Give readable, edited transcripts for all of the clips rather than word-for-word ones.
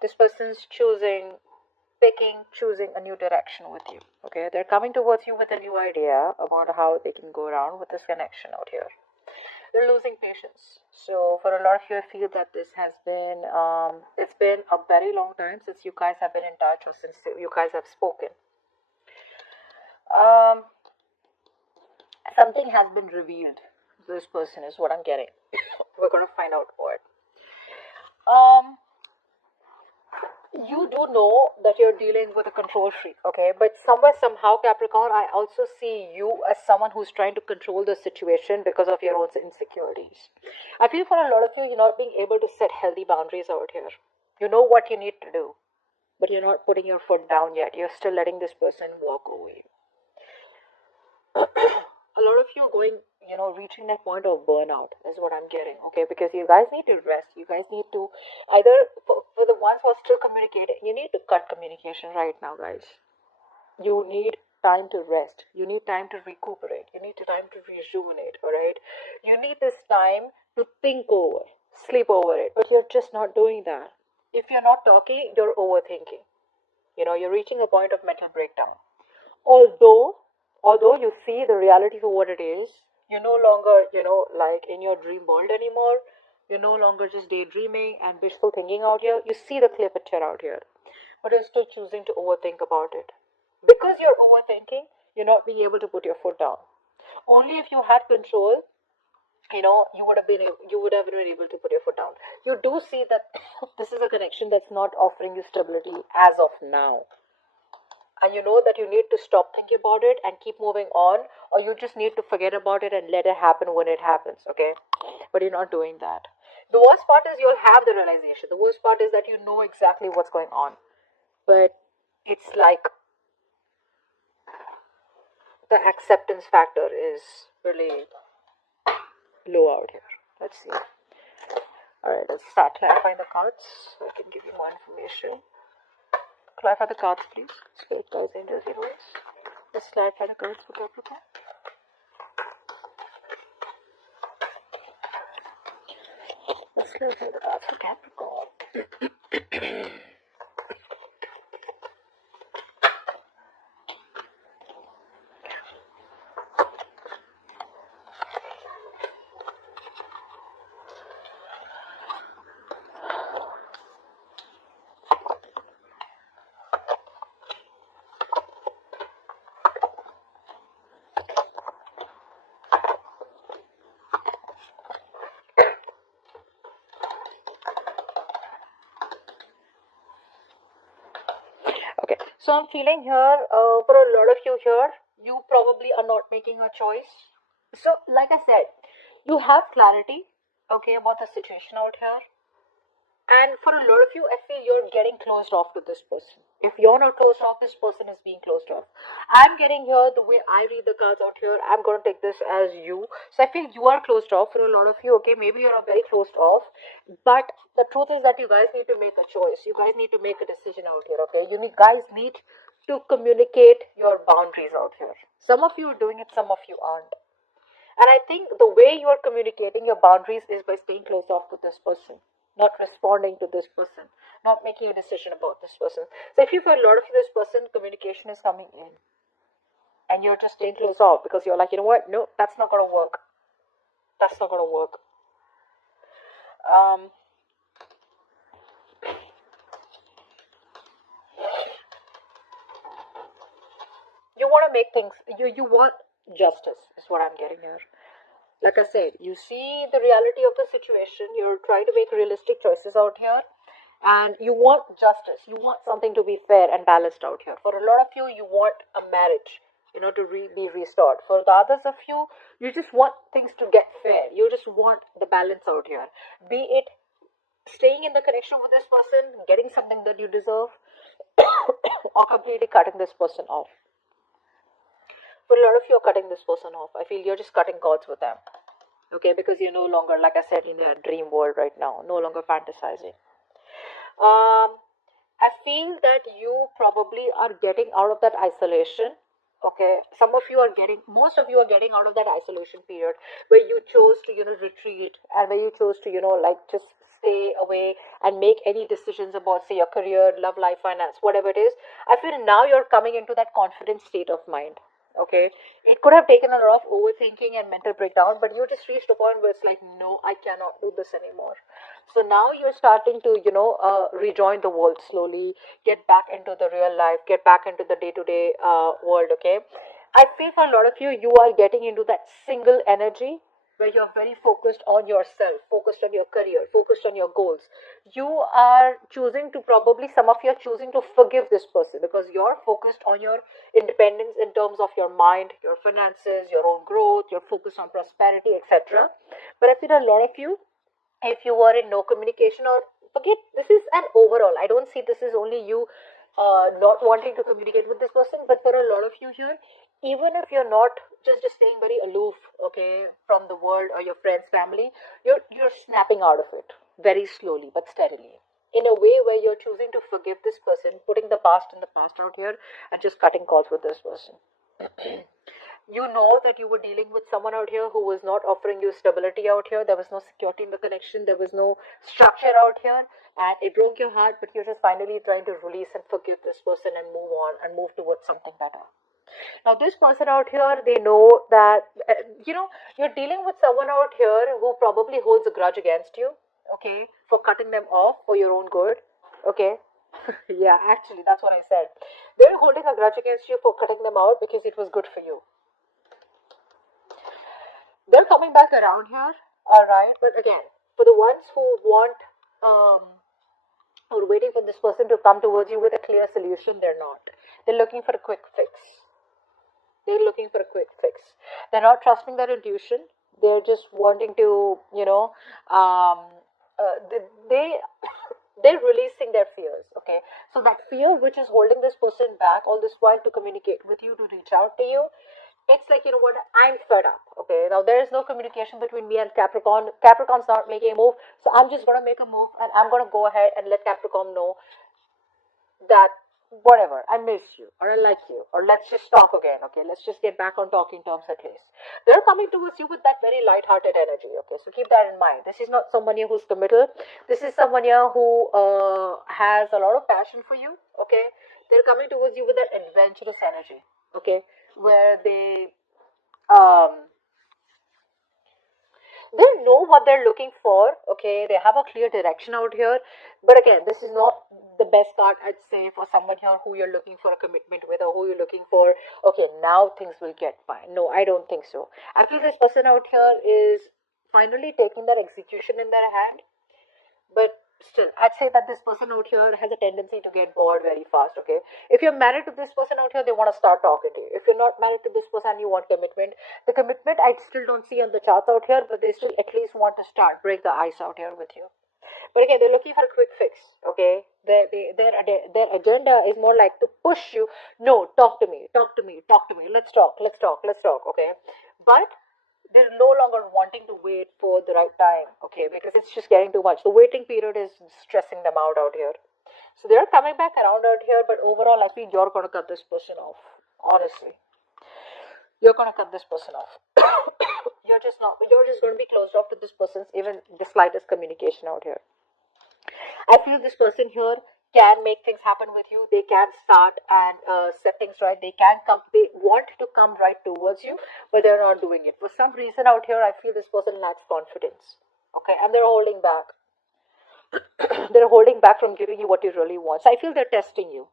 This person's choosing a new direction with you. Okay, they're coming towards you with a new idea about how they can go around with this connection out here. They're losing patience. So for a lot of you, I feel that this has been it's been a very long time since you guys have been in touch or since you guys have spoken. um Something has been revealed to this person is what I'm getting. We're going to find out what. um you do know that you're dealing with a control freak, okay? But somewhere, somehow, Capricorn, I also see you as someone who's trying to control the situation because of your own insecurities. I feel for a lot of you, you're not being able to set healthy boundaries out here. You know what you need to do, but you're not putting your foot down yet. You're still letting this person walk over you. A lot of you are going, reaching that point of burnout is what I'm getting, okay? Because you guys need to rest. You guys need to either, for the ones who are still communicating, you need to cut communication right now, guys. You need time to rest. You need time to recuperate. You need time to rejuvenate, all right? You need this time to think over, sleep over it, but you're just not doing that. If you're not talking, you're overthinking. You're reaching a point of mental breakdown. Although you see the reality for what it is, you're no longer, like in your dream world anymore. You're no longer just daydreaming and wishful thinking out here. You see the clear picture out here, but you're still choosing to overthink about it. Because you're overthinking, you're not being able to put your foot down. Only if you had control, you would have been able to put your foot down. You do see that this is a connection that's not offering you stability as of now, and you know that you need to stop thinking about it and keep moving on, or you just need to forget about it and let it happen when it happens, okay? But you're not doing that. The worst part is you'll have the realization. The worst part is that you know exactly what's going on, but it's like the acceptance factor is really low out here. Let's see. Alright, let's start clarifying the cards so I can give you more information. Clarify the cards, please. Spirit guides, angels, heroes. Let's clarify the cards for Capricorn. Let's clarify the cards for Capricorn. Okay, so I'm feeling here, for a lot of you here, you probably are not making a choice. So, like I said, you have clarity, okay, about the situation out here. And for a lot of you, I feel you're getting closed off to this person. If you're not closed off, this person is being closed off. I'm getting here the way I read the cards out here. I'm going to take this as you. So I feel you are closed off for a lot of you. Okay, maybe you're not very closed off. But the truth is that you guys need to make a choice. You guys need to make a decision out here. Okay, guys need to communicate your boundaries out here. Some of you are doing it, some of you aren't. And I think the way you are communicating your boundaries is by staying closed off with this person, not responding to this person, not making a decision about this person. So if you feel a lot of you, this person, communication is coming in, and you're just staying closed off because you're like, you know what? No, that's not going to work. That's not going to work. You want to make things, you want justice, is what I'm getting here. Like I said, you see the reality of the situation, you're trying to make realistic choices out here, and you want justice. You want something to be fair and balanced out here. For a lot of you, you want a marriage, to be restored. For the others of you, you just want things to get fair. You just want the balance out here. Be it staying in the connection with this person, getting something that you deserve, or completely cutting this person off. For a lot of you are cutting this person off. I feel you're just cutting cords with them. Okay, because you're no longer, like I said, in a dream world right now, no longer fantasizing. I feel that you probably are getting out of that isolation. Okay, most of you are getting out of that isolation period where you chose to, retreat, and where you chose to, like just stay away and make any decisions about, say, your career, love life, finance, whatever it is. I feel now you're coming into that confident state of mind. Okay, it could have taken a lot of overthinking and mental breakdown, but you just reached a point where it's like, no, I cannot do this anymore. So now you're starting to, rejoin the world slowly, get back into the real life, get back into the day to day world. Okay, I feel for a lot of you, you are getting into that single energy where you're very focused on yourself, focused on your career, focused on your goals. You are choosing to, probably some of you are choosing to forgive this person because you're focused on your independence in terms of your mind, your finances, your own growth, you're focused on prosperity, etc. But I feel a lot of you, if you were in no communication, or forget, this is an overall, I don't see this is only you not wanting to communicate with this person, but for a lot of you here, even if you're not just staying very aloof, okay, from the world or your friends, family, you're snapping out of it very slowly but steadily, in a way where you're choosing to forgive this person, putting the past in the past out here, and just cutting calls with this person. You know that you were dealing with someone out here who was not offering you stability out here. There was no security in the connection. There was no structure out here. And it broke your heart, but you're just finally trying to release and forgive this person and move on and move towards something better. Now, this person out here, they know that, you're dealing with someone out here who probably holds a grudge against you, okay, for cutting them off for your own good, okay. Yeah, actually, that's what I said. They're holding a grudge against you for cutting them out because it was good for you. They're coming back around here, all right. But again, for the ones who want, who are waiting for this person to come towards you with a clear solution, they're not. They're looking for a quick fix. They're looking for a quick fix. They're not trusting their intuition. They're just wanting to, they they're releasing their fears. Okay, so that fear which is holding this person back all this while to communicate with you, to reach out to you, it's like, you know what, I'm fed up. Okay, now there is no communication between me and Capricorn. Capricorn's not making a move, so I'm just gonna make a move and I'm gonna go ahead and let Capricorn know that whatever, I miss you, or I like you, or let's just talk again. Okay, let's just get back on talking terms at least. They're coming towards you with that very light-hearted energy. Okay, so keep that in mind. This is not someone here who's committal. This is someone here who has a lot of passion for you. Okay, they're coming towards you with that adventurous energy. Okay, where um they know what they're looking for. Okay, they have a clear direction out here. But again, this is not the best card, I'd say, for someone here who you're looking for a commitment with, or who you're looking for, okay, now things will get fine. No, I don't think so. I feel this person out here is finally taking that execution in their hand. But still, I'd say that this person out here has a tendency to get bored very fast. Okay, if you're married to this person out here, they want to start talking to you. If you're not married to this person and you want commitment, the commitment I still don't see on the charts out here, but they still at least want to start, break the ice out here with you. But again, they're looking for a quick fix. Okay, their agenda is more like to push you. No, talk to me, talk to me, talk to me. Let's talk, let's talk, let's talk. Okay, but they're no longer wanting to wait for the right time. Okay, because it's just getting too much. The waiting period is stressing them out here. So they're coming back around out here, but overall, I feel you're gonna cut this person off. Honestly, you're gonna cut this person off. You're just not. You're just gonna be closed off to this person's even the slightest communication out here. I feel this person here can make things happen with you. They can start and set things right. They can come. They want to come right towards you, but they're not doing it. For some reason out here, I feel this person lacks confidence. Okay, and they're holding back. They're holding back from giving you what you really want. So I feel they're testing you.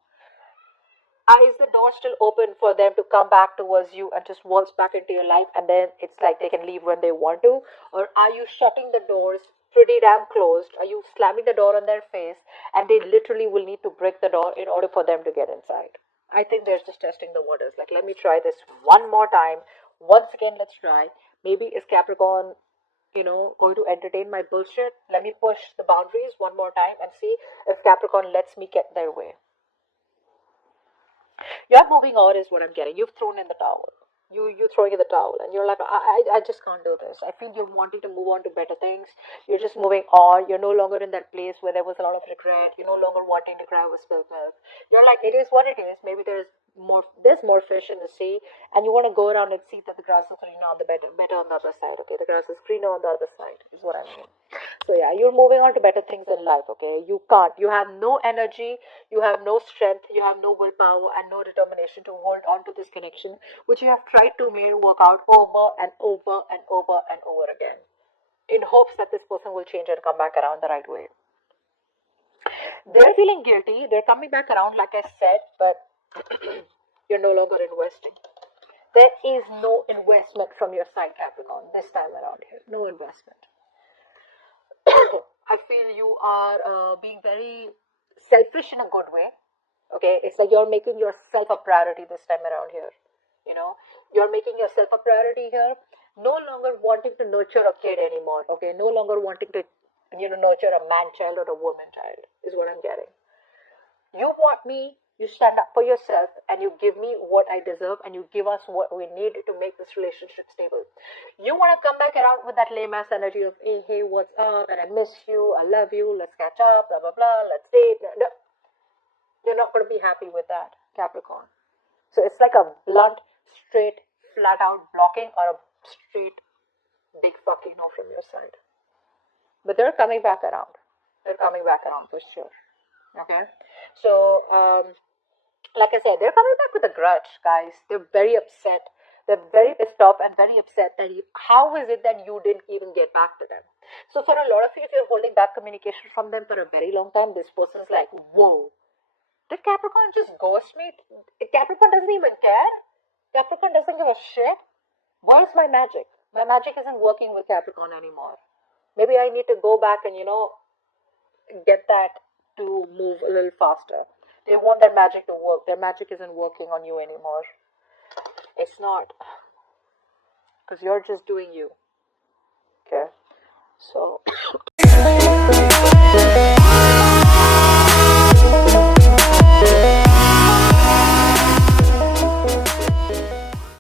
Is the door still open for them to come back towards you and just waltz back into your life, and then it's like they can leave when they want to? Or are you shutting the doors pretty damn closed? Are you slamming the door on their face and they literally will need to break the door in order for them to get inside? I think they're just testing the waters. Like, let me try this one more time. Once again, let's try. Maybe is Capricorn, going to entertain my bullshit? Let me push the boundaries one more time and see if Capricorn lets me get their way. You're moving on is what I'm getting. You've thrown in the towel. You throwing in the towel, and you're like, I just can't do this. I feel you're wanting to move on to better things. You're just moving on. You're no longer in that place where there was a lot of regret. You're no longer wanting to cry over spilled milk. You're like, it is what it is. Maybe there's there's more fish in the sea, and you want to go around and see that the grass is greener on the better on the other side. Okay, the grass is greener on the other side is what I mean. So yeah, you're moving on to better things in life. Okay, you have no energy, you have no strength, you have no willpower and no determination to hold on to this connection, which you have tried to make work out over and over and over and over again, in hopes that this person will change and come back around the right way. They're feeling guilty. They're coming back around, like I said, but you're no longer investing. There is no investment from your side, Capricorn, this time around here. No investment. I feel you are being very selfish in a good way. Okay, it's like you're making yourself a priority this time around here. You know, you're making yourself a priority here. No longer wanting to nurture a kid anymore. Okay, no longer wanting to, nurture a man child or a woman child is what I'm getting. You want me, you stand up for yourself, and you give me what I deserve, and you give us what we need to make this relationship stable. You want to come back around with that lame ass energy of, hey, what's up, and I miss you, I love you, let's catch up, blah, blah, blah, let's date. No, you're not going to be happy with that, Capricorn. So it's like a blunt, straight, flat out blocking, or a straight, big fucking no from your side. But they're coming back around. They're coming back around for sure. Okay, so like I said, they're coming back with a grudge, guys. They're very upset. They're very pissed off and very upset that how is it that you didn't even get back to them? So for a lot of you, if you're holding back communication from them for a very long time, this person's like, whoa, did Capricorn just ghost me? Capricorn doesn't even care. Capricorn doesn't give a shit. Where's my magic? My magic isn't working with Capricorn anymore. Maybe I need to go back and get that to move a little faster. They want their magic to work. Their magic isn't working on you anymore. It's not. Because you're just doing you. Okay. So